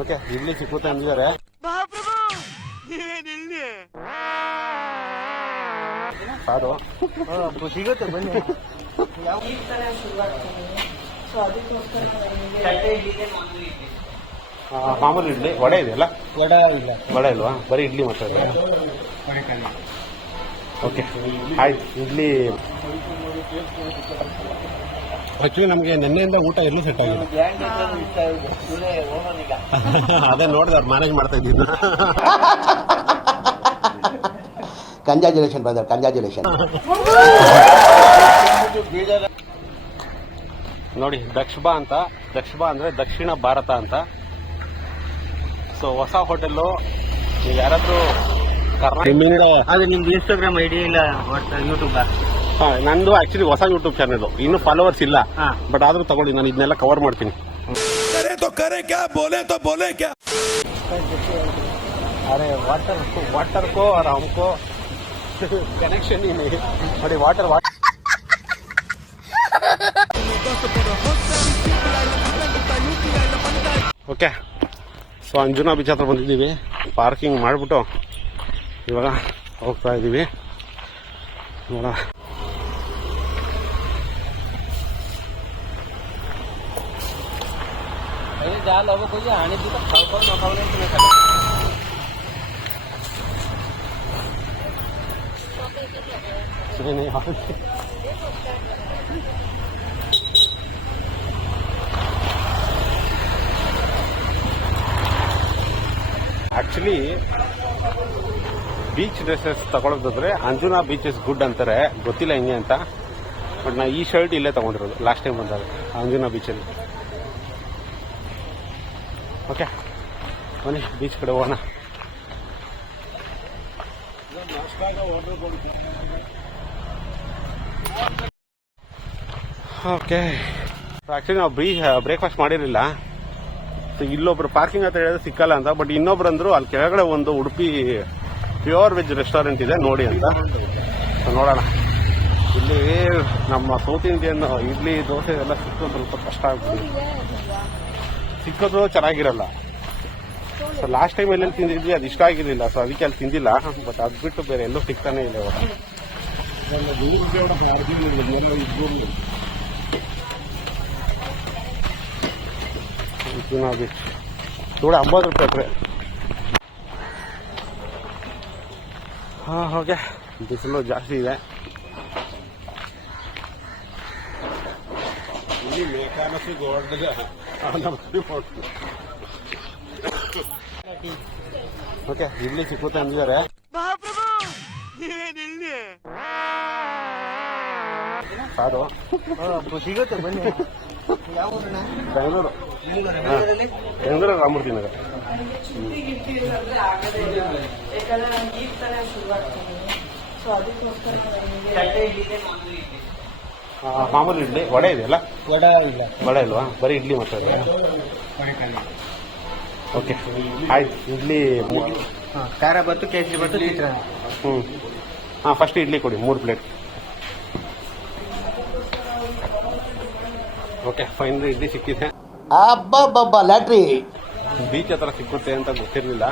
Okay, idli ಸಿಕ್ಕುತ್ತೆ ಅಂದಿದ್ದಾರೆ. ಸಾರು ಸಿಗುತ್ತೆ ಬನ್ನಿ. ಮಾಮೂಲಿ ಇಡ್ಲಿ. ವಡೆ ಇದೆಯಲ್ಲ? ವಡೆ ಇಲ್ಲ. ವಡೆ ಇಲ್ವಾ? ಬರೀ ಇಡ್ಲಿ ಮಾತಾಡಿ. ಓಕೆ ಆಯ್ತು. ಇಡ್ಲಿ ಆಕ್ಚುಲಿ ನಮಗೆ ನಿನ್ನೆಯಿಂದ ಊಟ ಎಲ್ಲೂ ಸೆಟ್ ಆಗಿದೆ. ಅದೇ ನೋಡಿದೆ, ಅವ್ರು ಮ್ಯಾನೇಜ್ ಮಾಡ್ತಾ ಇದ್ದಿದ್ದು. Congratulation brother, congratulation. ನೋಡಿ, ದಕ್ಷಬಾ ಅಂತ. ದಕ್ಷಬಾ ಅಂದರೆ ದಕ್ಷಿಣ ಭಾರತ ಅಂತ. ಸೊ ಹೊಸ ಹೋಟೆಲ್ಲು. ನೀವು ಯಾರಾದರೂ ಅದು ನಿಮ್ದು ಇನ್ಸ್ಟಾಗ್ರಾಮ್ ಐಡಿ ಇಲ್ಲ ಯೂಟ್ಯೂಬ್? ನಂದು ಆಕ್ಚುಲಿ ಹೊಸ ಯೂಟ್ಯೂಬ್ ಚಾನಲ್, ಇನ್ನೂ ಫಾಲೋವರ್ಸ್ ಇಲ್ಲ. ಬಟ್ ಆದ್ರೂ ತಗೊಳ್ಳಿ, ನಾನು ಇದನ್ನೆಲ್ಲ ಕವರ್ ಮಾಡ್ತೀನಿ. अरे वाटर को और हमको कनेक्शन ही नहीं. ನೋಡಿ, water okay. So Anjuna beach ಹತ್ರ ಬಂದಿದ್ದೀವಿ. ಪಾರ್ಕಿಂಗ್ ಮಾಡಿಬಿಟ್ಟು ಇವಾಗ ಹೋಗ್ತಾ ಇದ್ದೀವಿ. ನೋಡ, जाल अब कोई आने दी तो खाओ न खाओ नहीं नहीं ಆಕ್ಚುಲಿ ಬೀಚ್ ಡ್ರೆಸ್ಸಸ್ ತಗೊಳ್ಳೋದಾದ್ರೆ ಅಂಜುನಾ ಬೀಚ್ ಇಸ್ ಗುಡ್ ಅಂತಾರೆ. ಗೊತ್ತಿಲ್ಲ ಹೆಂಗೆ ಅಂತ. ಬಟ್ ನಾ ಈ ಶರ್ಟ್ ಇಲ್ಲೇ ತಗೊಂಡಿರೋದು ಲಾಸ್ಟ್ ಟೈಮ್ ಬಂದಾಗ ಅಂಜುನಾ ಬೀಚಲ್ಲಿ. ಓಕೆ ಬನ್ನಿ, ಬೀಚ್ ಕಡೆ ಹೋಗೋಣ. ಓಕೆ, ಆಕ್ಚುಲಿ ನಾವು ಬ್ರೇಕ್ಫಾಸ್ಟ್ ಮಾಡಿರಲಿಲ್ಲ. ಸೊ ಇಲ್ಲೊಬ್ರು ಪಾರ್ಕಿಂಗ್ ಅಂತ ಹೇಳಿದ್ರೆ ಸಿಕ್ಕಲ್ಲ ಅಂತ. ಬಟ್ ಇನ್ನೊಬ್ರು ಅಂದ್ರು ಅಲ್ಲಿ ಕೆಳಗಡೆ ಒಂದು ಉಡುಪಿ ಪ್ಯೂರ್ ವೆಜ್ ರೆಸ್ಟೋರೆಂಟ್ ಇದೆ ನೋಡಿ ಅಂತ. ಸೊ ನೋಡೋಣ. ಇಲ್ಲಿ ನಮ್ಮ ಸೌತ್ ಇಂಡಿಯನ್ ಇಡ್ಲಿ ದೋಸೆ ಎಲ್ಲ ಸಿಕ್ಕೋದು ಸ್ವಲ್ಪ ಕಷ್ಟ ಆಗ್ಬೋದು. ಸಿಕ್ಕೋದು ಚೆನ್ನಾಗಿರಲ್ಲ. ಸೊ ಲಾಸ್ಟ್ ಟೈಮ್ ಎಲ್ಲೆಲ್ಲಿ ತಿಂದಿದ್ವಿ ಅದು ಇಷ್ಟ ಆಗಿರಲಿಲ್ಲ. ಸೊ ಅದಕ್ಕೆ ಅಲ್ಲಿ ತಿಂದಿಲ್ಲ. ಬಟ್ ಅದು ಬಿಟ್ಟು ಬೇರೆ ಎಲ್ಲೂ ಸಿಗ್ತಾನೆ ಇಲ್ಲ ಇವಾಗ. ಬೀಚ್ ನೋಡಿ, 50 ರೂಪಾಯಿ. ಓಕೆ, ಬಿಸಿಲು ಜಾಸ್ತಿ ಇದೆ. ಓಕೆ, ಇಡ್ಲಿ ಸಿಕ್ಕುತ್ತೆ ಅಂದಿದ್ದಾರೆ. ಸಾರು ಸಿಗುತ್ತೆ ಬನ್ನಿ. ಬೆಂಗಳೂರು, ಬೆಂಗಳೂರು ರಾಮಮೂರ್ತಿ ನಗರ. ಮಾಮೂಲಿ ಇಡ್ಲಿ. ವಡೆ ಇದೆಯಲ್ಲ? ವಡೆ ಇಲ್ಲ. ವಡೆ ಇಲ್ವಾ? ಬರೀ ಇಡ್ಲಿ ಮಾತಾಡಿ. ಓಕೆ ಆಯ್ತು. ಇಡ್ಲಿ ಖಾರ ಬತ್ತು, ಕೇಸರಿ ಬತ್ತು, ಚಿತ್ರಾನ್ನ. ಫಸ್ಟ್ ಇಡ್ಲಿ ಕೊಡಿ 3 ಪ್ಲೇಟ್. ಓಕೆ, ಫೈನಲಿ ಇಡ್ಲಿ ಸಿಕ್ಕಿದೆ. ಅಬ್ಬಬ್ಬಬ್ಬ, ಲ್ಯಾಟ್ರಿ. ಬೀಚ್ ಹತ್ರ ಸಿಕ್ಕುತ್ತೆ ಅಂತ ಗೊತ್ತಿರಲಿಲ್ಲ.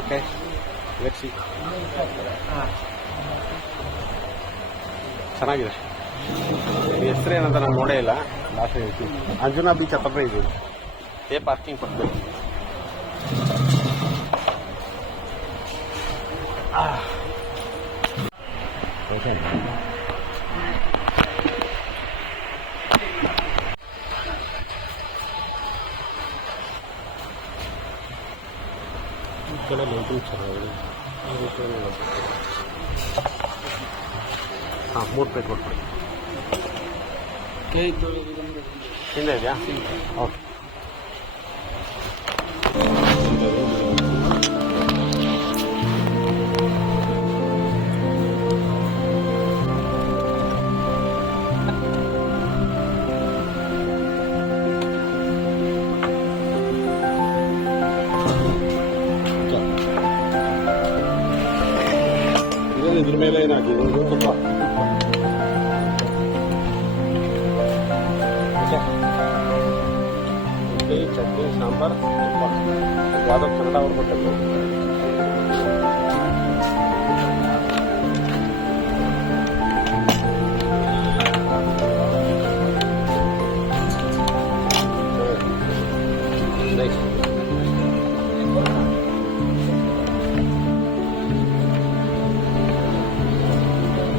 Okay, let's see. ಚೆನ್ನಾಗಿದೆ. ಹೆಸರೇನಂತ ನಾನು ನೋಡೇ ಇಲ್ಲ. ಲಾಸ್ಟ್ ಹೇಳ್ತೀನಿ. ಅಂಜುನಾ ಬೀಚ್ ಹತ್ರ ಇದೆ. ಪಾರ್ಕಿಂಗ್ ಕೊಡ್ಬೇಕು. ಈ ಕಡೆ ಲೈಟಿಂಗ್ ಚೆನ್ನಾಗಿದೆ. 3 ಪ್ಲೇಟ್ ಕೊಟ್ಬಿಡಿ. ಹಿಂದೆ ಇದೆಯಾ? ಓಕೆ. ಇದ್ರ ಮೇಲೆ ಏನಾಗಿ ಸ್ವಲ್ಪ ಸಾಂಬಾರ್ ಯಾವುದೋ ಕನ್ನಡ ಅವ್ರು ಕೊಟ್ಟದ್ದು. ನೈಸ್.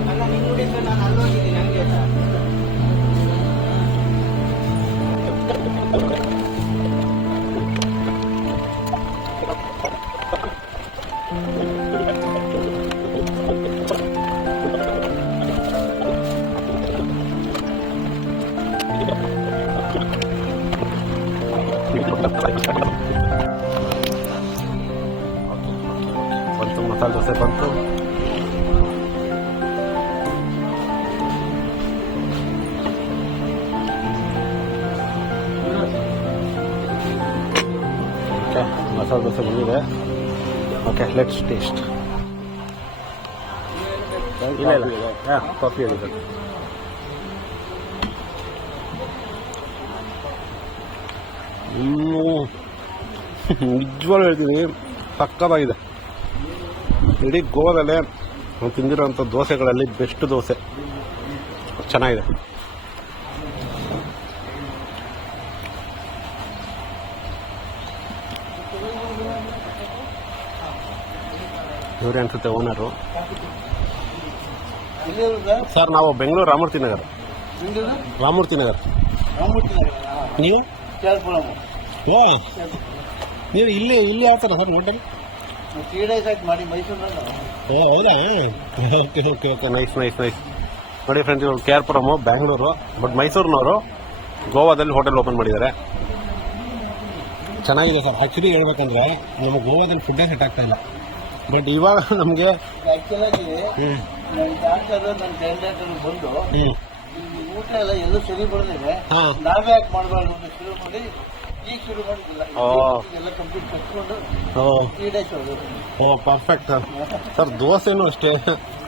ನಾನು ಅಲ್ಲೋಗಿದ್ದೀನಿ ಹಂಗೆ ಬಂತು ಮಸಾಲೆ ದೋಸೆ ಬಂತು. ಓಕೆ, ಮಸಾಲೆ ದೋಸೆ ಬಂದಿದೆ. Okay, let's taste. ಇಲ್ಲ ಇಲ್ಲ, ಕಾಫಿ ಹೇಳಿದೆ. ನಿಜವಾಗ್ಲೂ ಹೇಳ್ತೀನಿ, ಸಕ್ಕತ್ತಾಗಿದೆ. ಇಡೀ ಗೋವಾದಲ್ಲೇ ನಾವು ತಿಂದಿರೋಂಥ ದೋಸೆಗಳಲ್ಲಿ ಬೆಸ್ಟ್ ದೋಸೆ. ಚೆನ್ನಾಗಿದೆ. ಇವರೇ ಅನ್ಸುತ್ತೆ ಓನರು. ಸರ್, ನಾವು ಬೆಂಗಳೂರು ರಾಮೂರ್ತಿ ನಗರ. ರಾಮೂರ್ತಿ ನಗರ. ನೀವು? ಓ, ನೀವು ಇಲ್ಲಿ ಯಾವ ಸರ್ ಹೋಟೆಲ್? ಮಾಡಿ ಮೈಸೂರಿನಲ್ಲಿ. ಓ, ಹೌದಾ? Okay okay okay, nice nice nice. ನೋಡಿ ಫ್ರೆಂಡ್ಸ್, ಇವರು KR ಪುರಮ್, ಬ್ಯಾಂಗ್ಳೂರು, ಬಟ್ ಮೈಸೂರಿನವರು ಗೋವಾದಲ್ಲಿ ಹೋಟೆಲ್ ಓಪನ್ ಮಾಡಿದ್ದಾರೆ. ಚೆನ್ನಾಗಿದೆ ಸರ್. ಆ್ಯಕ್ಚುಲಿ ಹೇಳ್ಬೇಕಂದ್ರೆ ನಮಗೆ ಗೋವಾದಲ್ಲಿ ಫುಡ್ಡೇ ಸೆಟ್ ಆಗ್ತಾ ಇಲ್ಲ. ಬಟ್ ಇವಾಗ ನಮಗೆ ಆಕ್ಚುಲಾಗಿ ನನ್ನ ಡಾಕ್ಟರ್ ನನ್ನ ಕ್ಯಾಂಡಿಡೇಟ್ ಬಂದು ಊಟ ಎಲ್ಲ ಎಲ್ಲೂ ಸರಿ ಬರಲಿದೆ, ನಾವೇ ಯಾಕೆ ಮಾಡಬಾರ್ದು ಅಂತ ಶುರು ಮಾಡಿ ಈಗ ಶುರು ಮಾಡಿದ್ದಿಲ್ಲ. ಎಲ್ಲ ಕಂಪ್ಲೀಟ್ ಕಟ್ಕೊಂಡು 3 days ಓ, ಪರ್ಫೆಕ್ಟ್ ಸರ್. ಸರ್, ದೋಸೆನೂ ಅಷ್ಟೇ,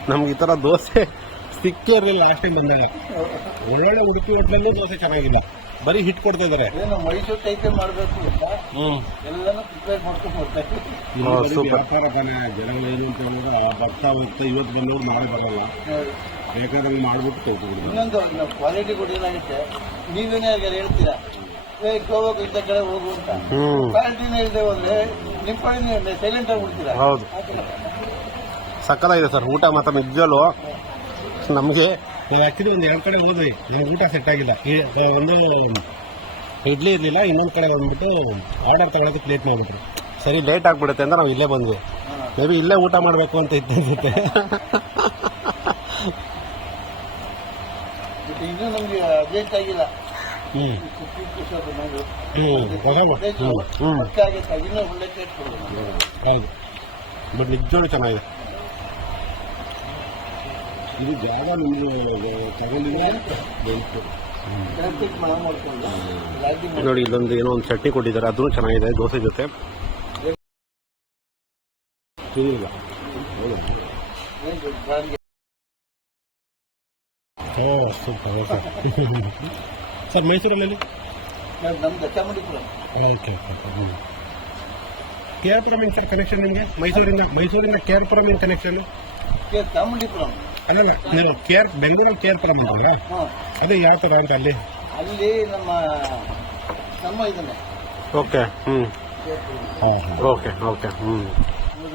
ನಮ್ಗೆ ಈ ಥರ ದೋಸೆ ಸಿಕ್ಕೇ ಇರಲಿಲ್ಲ ಲಾಸ್ಟ್ ಟೈಮ್ ಬಂದಾಗ. ಒಳ್ಳೊಳ್ಳೆ ಉಡುಪಿ ಹೋಟ್ಲಲ್ಲೂ ದೋಸೆ ಚೆನ್ನಾಗಿಲ್ಲ, ಬರೀ ಹಿಟ್ ಕೊಡ್ತಾ ಇದ್ದಾರೆ. ಮೈಸೂರು ಟೈಪೇ ಮಾಡಬೇಕು ಅಂತ ಎಲ್ಲನೂ ಪ್ರಿಪೇರ್ ಮಾಡ್ಕೊಂಡು ಹೋಗ್ತಾರೆ. ವ್ಯಾಪಾರ ತಾನೆ, ಜನಗಳೇನು ಅಂತ ಹೇಳಿದ್ರೆ ಬರ್ತಾ ಹೋಗ್ತಾ ಇವತ್ತು ಬಂದವ್ರು ನಾಳೆ ಬರಲ್ಲ, ಬೇಕಾದ್ರೆ ಮಾಡ್ಬಿಟ್ಟು ತಗೋಬೋದು. ಇನ್ನೊಂದು ಕ್ವಾಲಿಟಿ ಕೂಡ ಏನಾಗುತ್ತೆ, ನೀವೇನೇ ಹೇಳ್ತೀರಾ ಗೋವಾಗೆ ಇಂಥ ಕಡೆ ಹೋಗು ಅಂತ, ಕ್ವಾಲಿಟಿನ ಇಲ್ಲದೆ ಹೋದ್ರೆ ನಿಮ್ಮ ಕಡೆ ಸೈಲೆಂಟ್ ಆಗಿಬಿಡ್ತೀರಾ. ಹೌದು, ಸಕ್ಕತ್ತಾಗಿದೆ ಸರ್ ಊಟ ಮಾತ್ರ. ನಿಜವಲ್ಲೂ ನಮಗೆ ನಾವು ಆ್ಯಕ್ಚುಲಿ ಒಂದು 2 ಕಡೆ ಹೋದ್ವಿ, ನಮ್ಗೆ ಊಟ ಸೆಟ್ ಆಗಿಲ್ಲ. ಒಂದು ಇಡ್ಲಿ ಇರಲಿಲ್ಲ, ಇನ್ನೊಂದು ಕಡೆ ಬಂದ್ಬಿಟ್ಟು ಆರ್ಡರ್ ತಗೊಳಕ್ಕೆ ಪ್ಲೇಟ್ ಮಾಡಿಬಿಟ್ರು. ಸರಿ, ಲೇಟ್ ಆಗಿಬಿಡುತ್ತೆ ಅಂತ ನಾವು ಇಲ್ಲೇ ಬಂದ್ವಿ. ಮೇ ಬಿ ಇಲ್ಲೇ ಊಟ ಮಾಡಬೇಕು ಅಂತ ಇತ್ತು ಅನ್ಸುತ್ತೆ. ಇನ್ನೂ ನಮಗೆ ಅಪ್ಡೇಟ್ ಆಗಿಲ್ಲ. ಹೌದು, ಬಟ್ ನಿಜವಾಗ್ಲೂ ಚೆನ್ನಾಗಿದೆ. ಇದು ಜಾಗ ನೋಡಿ, ಇಲ್ಲೊಂದು ಏನೋ ಒಂದು ಚಟ್ನಿ ಕೊಟ್ಟಿದ್ದಾರೆ, ಅದೂ ಚೆನ್ನಾಗಿದೆ ದೋಸೆ ಜೊತೆ. ಸೂಪರ್. ಓಕೆ ಸರ್, ಮೈಸೂರಲ್ಲಿ ನಮ್ದು Chamundipuram. Okay okay. KR Puram sir connection ನಿಮಗೆ? ಮೈಸೂರಿಂದ KR ಪುರಂ ಏನು ಕನೆಕ್ಷನ್? ಚಾಮುಂಡಿಪುರಂ ಅಲ್ಲ, ನೀವು ಬೆಂಗಳೂರಲ್ಲಿ KR ಪುರಂ ಅಂತಲ್ಲ, ಅದೇ ಯಾವ ಥರ ಅಂತ ಅಲ್ಲಿ ನಮ್ಮ ಇದನ್ನೇ. Okay, okay okay.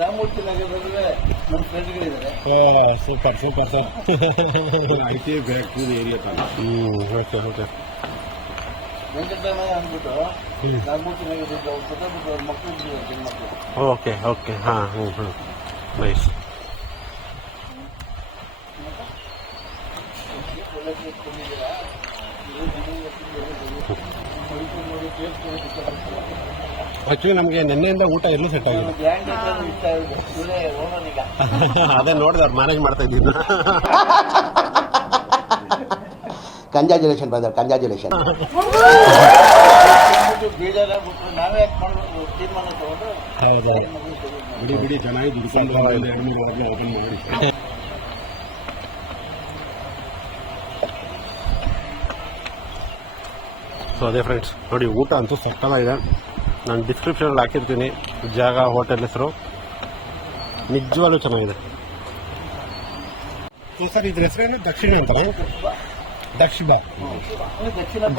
ರಾಮೂರ್ತಿ ನಗರದಲ್ಲಿ ನಮ್ಮ ಫ್ರೆಂಡ್ಗಳಿದ್ದಾರೆ. Super super sir. ಐಟಿ ಬ್ಯಾಕ್ಟೀರ್ ಏರಿಯಾ ತಾನೆ. Okay okay. ವೆಂಕಟರಾಮಯ್ಯ ಅಂದ್ಬಿಟ್ಟು ರಾಮೂರ್ತಿ ನಗರದಿಂದ ಅವ್ರ ಮಕ್ಕಳು. Okay okay. ಹಾಂ, ನೈಸ್. ಆಕ್ಚುಲಿ ನಮಗೆ ನಿನ್ನೆಯಿಂದ ಊಟ ಎಲ್ಲೂ ಸೆಟ್ ಆಗಿದೆ. ಅದೇ ನೋಡಿದ್ರೆ ಅವ್ರು ಮ್ಯಾನೇಜ್ ಮಾಡ್ತಾ ಇದ್ದಿದ್ದು. Congratulation brother, congratulation. ನಾವೇ ಯಾಕೆ ಮಾಡಬೇಕು ತೀರ್ಮಾನ ತಗೊಂಡು. ಹೌದು, ಬಿಡಿ ಬಿಡಿ, ಚೆನ್ನಾಗಿ ದುಡ್ಕೊಂಡು 2-3 ವಾರ ಓಪನ್ ಮಾಡಿ. ಸೊ ಅದೇ ಫ್ರೆಂಡ್ಸ್, ನೋಡಿ ಊಟ ಅಂತೂ ಸಕ್ಕತ್ತಾಗಿದೆ. ನಾನು ಡಿಸ್ಕ್ರಿಪ್ಷನಲ್ಲಿ ಹಾಕಿರ್ತೀನಿ ಜಾಗ, ಹೋಟೆಲ್ ಹೆಸರು. ನಿಜವಾಗ್ಲೂ ಚೆನ್ನಾಗಿದೆ ಸರ್. ಇದ್ರ ಹೆಸರೇನು ದಕ್ಷಿಣ ಅಂತಾನೆ? ದಕ್ಷಿಣ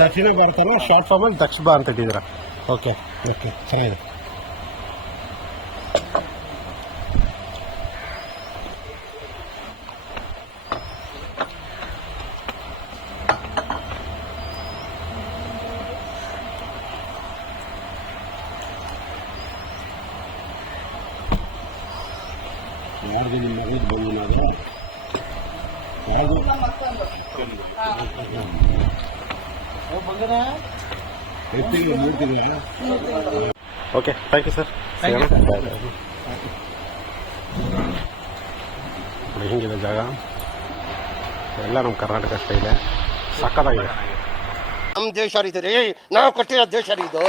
ದಕ್ಷಿಣ ಭಾರತನ ಶಾರ್ಟ್ ಫಾರ್ಮಲ್ಲಿ ದಕ್ಷಿಣ ಅಂತ ಇಟ್ಟಿದ್ದೀರಾ? ಓಕೆ ಓಕೆ, ಚೆನ್ನಾಗಿದೆ. ಯಾರಿಗೆ ನಿಮ್ಮ ಮಗನಿಗೆ ಬಂದು ಓಕೆ, ಥ್ಯಾಂಕ್ ಯು ಸರ್. ಹಿಂಗಿದೆ ಜಾಗ ಎಲ್ಲ ನಮ್ಮ ಕರ್ನಾಟಕ ಸ್ಟೈಲೆ, ಸಕ್ಕತ್ತಾಗಿದೆ. ನಮ್ಮ ದೇಶ ಇದು ರೀ, ನಾವು ಕೊಟ್ಟಿರೋ ದೇಶ ರೀ ಇದು.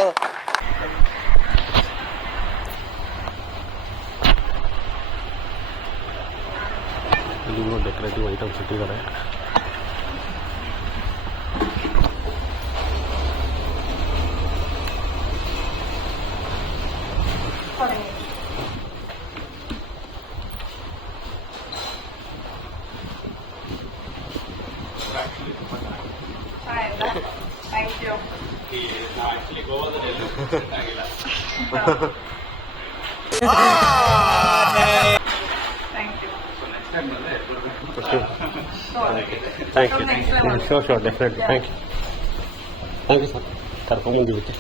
ಇಲ್ಲಿ ಡೆಕೋರೇಟಿವ್ ಐಟಮ್ಸ್ ಇಟ್ಟಿದ್ದಾರೆ. Thank you. Thank you. Sure definitely. Thank you sir. ಕರ್ಕೊಂಬಂದಿರುತ್ತೆ.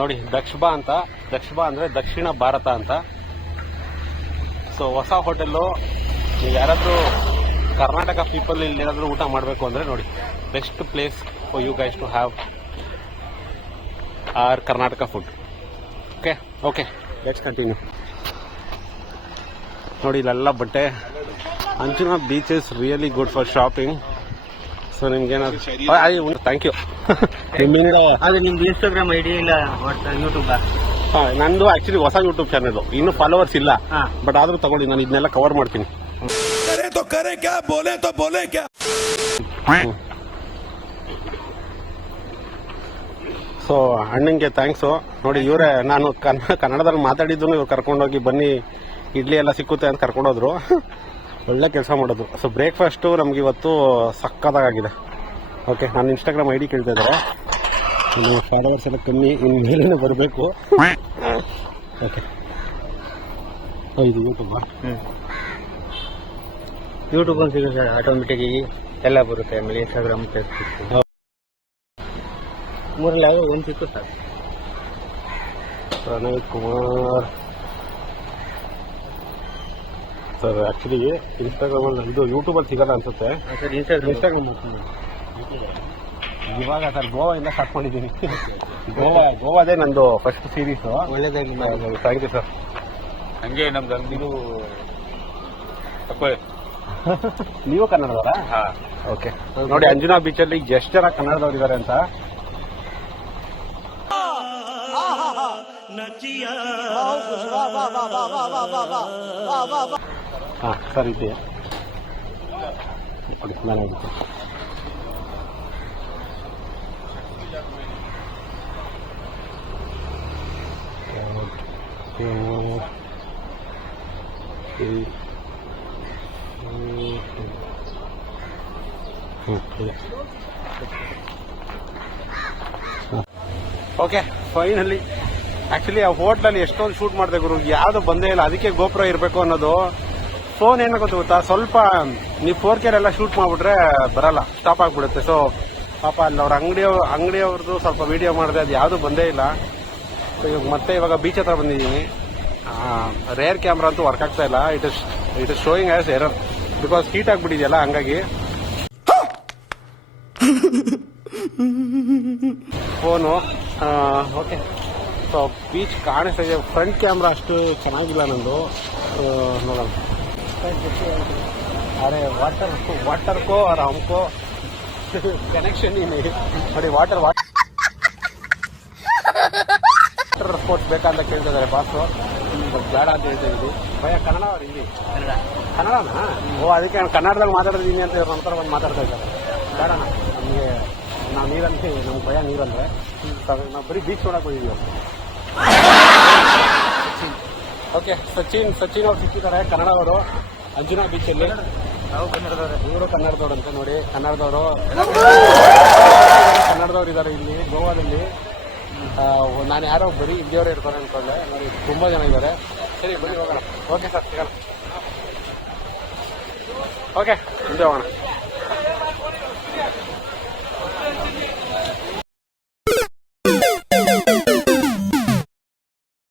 ನೋಡಿ, ದಕ್ಷಬಾ ಅಂತ. ದಕ್ಷಬಾ ಅಂದರೆ ದಕ್ಷಿಣ ಭಾರತ ಅಂತ. ಸೊ ಹೊಸ ಹೋಟೆಲ್ಲು. ನೀವು ಯಾರಾದರೂ ಕರ್ನಾಟಕ ಪೀಪಲ್ ಇಲ್ಲಿ ಏನಾದರೂ ಊಟ ಮಾಡಬೇಕು ಅಂದರೆ ನೋಡಿ, best place for you guys to have our Karnataka food. Okay, let's continue. ನೋಡಿ, ಇಲ್ಲೆಲ್ಲ ಬಟ್ಟೆ. Anjuna beach is really good for shopping. So ನಿಮ್ಗೇನಾದ್ರು ಥ್ಯಾಂಕ್ ಯು. ನಿಮ್ಮಿಂದ ಅದು ನಿಮ್ದು ಇನ್ಸ್ಟಾಗ್ರಾಮ್ ಐಡಿ ಇಲ್ಲ ಯೂಟ್ಯೂಬ್? ಹಾಂ, ನಂದು ಆಕ್ಚುಲಿ ಹೊಸ ಯೂಟ್ಯೂಬ್ ಚಾನಲ್, ಇನ್ನೂ ಫಾಲೋವರ್ಸ್ ಇಲ್ಲ. ಬಟ್ ಆದರೂ ತಗೊಳ್ಳಿ, ನಾನು ಇದನ್ನೆಲ್ಲ ಕವರ್ ಮಾಡ್ತೀನಿ. ಸೊ ಅಣ್ಣಂಗೆ ಥ್ಯಾಂಕ್ಸು. ನೋಡಿ, ಇವರೇ ನಾನು ಕನ್ನಡದಲ್ಲಿ ಮಾತಾಡಿದ್ದು ಇವ್ರು ಕರ್ಕೊಂಡೋಗಿ ಬನ್ನಿ ಇಡ್ಲಿ ಎಲ್ಲ ಸಿಕ್ಕುತ್ತೆ ಅಂತ ಕರ್ಕೊಂಡೋದ್ರು. ಒಳ್ಳೆ ಕೆಲಸ ಮಾಡೋದು. ಸೊ ಬ್ರೇಕ್ಫಾಸ್ಟು ನಮ್ಗೆ ಇವತ್ತು ಸಕ್ಕತ್ತಾಗಿದೆ. ಓಕೆ, ನಾನು ಇನ್ಸ್ಟಾಗ್ರಾಮ್ ಐಡಿ ಕೇಳ್ತಾ ಇದ್ದಾರೆ. ನಿಮ್ಮ ಫಾಲೋವರ್ಸ್ ಎಲ್ಲ ಕಮ್ಮಿ, ಇನ್ನು ಮೇಲೇನೆ ಬರಬೇಕು. ಓಕೆ, ಇದು ಯೂಟ್ಯೂಬಾ? ಯೂಟ್ಯೂಬ್ ಅಂತ ಸಿಗುತ್ತೆ ಸರ್, ಆಟೋಮೆಟಿಕ್ ಎಲ್ಲ ಬರುತ್ತೆ. ಆಮೇಲೆ ಇನ್ಸ್ಟಾಗ್ರಾಮ್, ಫೇಸ್ಬುಕ್ ಮೂರಲ್ಲಿ ಯಾವುದೋ ಒಂದು ಸಿಕ್ಕು sir. Pranay Kumar sir. Actually ಇನ್ಸ್ಟಾಗ್ರಾಮಲ್ಲಿ ಇದು ಯೂಟ್ಯೂಬಲ್ಲಿ ಸಿಗಲ್ಲ ಅನ್ಸುತ್ತೆ ಸರ್. ಇನ್ಸ್ಟಾಗ್ರಾಮ್ ಇವಾಗ ಸರ್ ಗೋವಾದಿಂದ ಸ್ಟಾರ್ಟ್ ಮಾಡಿದ್ದೀನಿ. ಗೋವಾದೇ ನಂದು ಫಸ್ಟ್ ಸೀರೀಸು. ಒಳ್ಳೇದಾಗಿ ಥ್ಯಾಂಕ್ ಯು ಸರ್. ಹಂಗೆ ನಮ್ದು ಅಂಗಡಿದು ನೀವು ಕನ್ನಡದವರಾ? ಓಕೆ. ನೋಡಿ, ಅಂಜುನಾ ಬೀಚಲ್ಲಿ ಎಷ್ಟು ಜನ ಕನ್ನಡದವ್ರು ಇದ್ದಾರೆ ಅಂತ. ಹಾಂ ಸರ್, ಇದೆಯಾ? ನಾನು ಆಗುತ್ತೆ. Okay, finally. ಆಕ್ಚುಲಿ ಆ ಹೋಟ್ಲಲ್ಲಿ ಎಷ್ಟೊಂದು ಶೂಟ್ ಮಾಡಿದೆ ಗುರು, ಯಾವುದು ಬಂದೇ ಇಲ್ಲ. ಅದಕ್ಕೆ ಗೋಪುರ ಇರಬೇಕು ಅನ್ನೋದು. ಫೋನ್ ಏನಾಗುತ್ತೆ ಗೊತ್ತಾ, ಸ್ವಲ್ಪ ನೀವು 4K ಎಲ್ಲ ಶೂಟ್ ಮಾಡಿಬಿಟ್ರೆ ಬರಲ್ಲ, ಸ್ಟಾಪ್ ಆಗಿಬಿಡುತ್ತೆ. ಸೊ ಪಾಪ ಅಲ್ಲಿ ಅವ್ರ ಅಂಗಡಿಯವ್ರದ್ದು ಸ್ವಲ್ಪ ವಿಡಿಯೋ ಮಾಡಿದೆ, ಅದು ಯಾವುದು ಬಂದೇ ಇಲ್ಲ. ಮತ್ತೆ ಇವಾಗ ಬೀಚ್ ಹತ್ರ ಬಂದಿದ್ದೀನಿ. ರೇರ್ ಕ್ಯಾಮ್ರಾ ಅಂತೂ ವರ್ಕ್ ಆಗ್ತಾ ಇಲ್ಲ. It is showing as error because heat ಆಗಿಬಿಟ್ಟಿದೆಯಲ್ಲ, ಹಂಗಾಗಿ ಫೋನು. ಓಕೆ, ಸೊ ಬೀಚ್ ಕಾಣಿಸ್ತಾ ಇದೆ. ಫ್ರಂಟ್ ಕ್ಯಾಮ್ರಾ ಅಷ್ಟು ಚೆನ್ನಾಗಿಲ್ಲ ನಂದು. ನೋಡೋಣ. ಅರೆ ವಾಟರ್ ಕೋ और हमको कनेक्शन ही नहीं. ನೋಡಿ, ವಾಟರ್ ವಾಟರ್ ಸ್ಪೋರ್ಟ್ಸ್ ಬೇಕಾ ಅಂತ ಕೇಳ್ತಿದ್ದಾರೆ ಬಾಸು. ಬೇಡ ಅಂತ ಹೇಳ್ತಾ ಇದ್ದೀವಿ. ಭಯ ಕನ್ನಡ ಅವ್ರು ಇಲ್ಲಿ ಕನ್ನಡನಾ? ಓ, ಅದಕ್ಕೆ ನಾನು ಕನ್ನಡದಲ್ಲಿ ಮಾತಾಡ್ತಿದ್ದೀನಿ ಅಂತ ಇವ್ರ ನಂತರ ಬಂದು ಮಾತಾಡ್ತಾ ಇದ್ದಾರೆ. ಬೇಡಣ್ಣ, ನಮಗೆ ನಾವು ನೀರಂತೆ ನಮ್ಗೆ ಭಯ ನೀರಂದ್ರೆ. ನಾವು ಬರೀ ಬೀಚ್ ನೋಡಕ್ಕೆ ಹೋಗಿದ್ದೀವಿ. ಓಕೆ, ಸಚಿನ್ ಅವ್ರು ಸಿಕ್ಕಿದ್ದಾರೆ ಕನ್ನಡವರು ಅಂಜನಾ ಬೀಚಲ್ಲಿ. ನಾವು ಕನ್ನಡದವ್ರೆ. ಇವರು ಕನ್ನಡದವ್ರು ಅಂತ ನೋಡಿ, ಕನ್ನಡದವರು ಇದ್ದಾರೆ ಇಲ್ಲಿ ಗೋವಾದಲ್ಲಿ. ನಾನು ಯಾರೋ ಬರೀ ಇಂಡಿಯವರು ಇರ್ತಾರೆ ಅನ್ಕೊಂಡೆ, ನೋಡಿ ತುಂಬಾ ಜನ ಇದ್ದಾರೆ. ಸರಿ, ಬನ್ನಿ ಹೋಗೋಣ. ಓಕೆ ಸರ್, ಸಿಗೋಣ. ಓಕೆ, ಮುಂದೆ ಹೋಗೋಣ.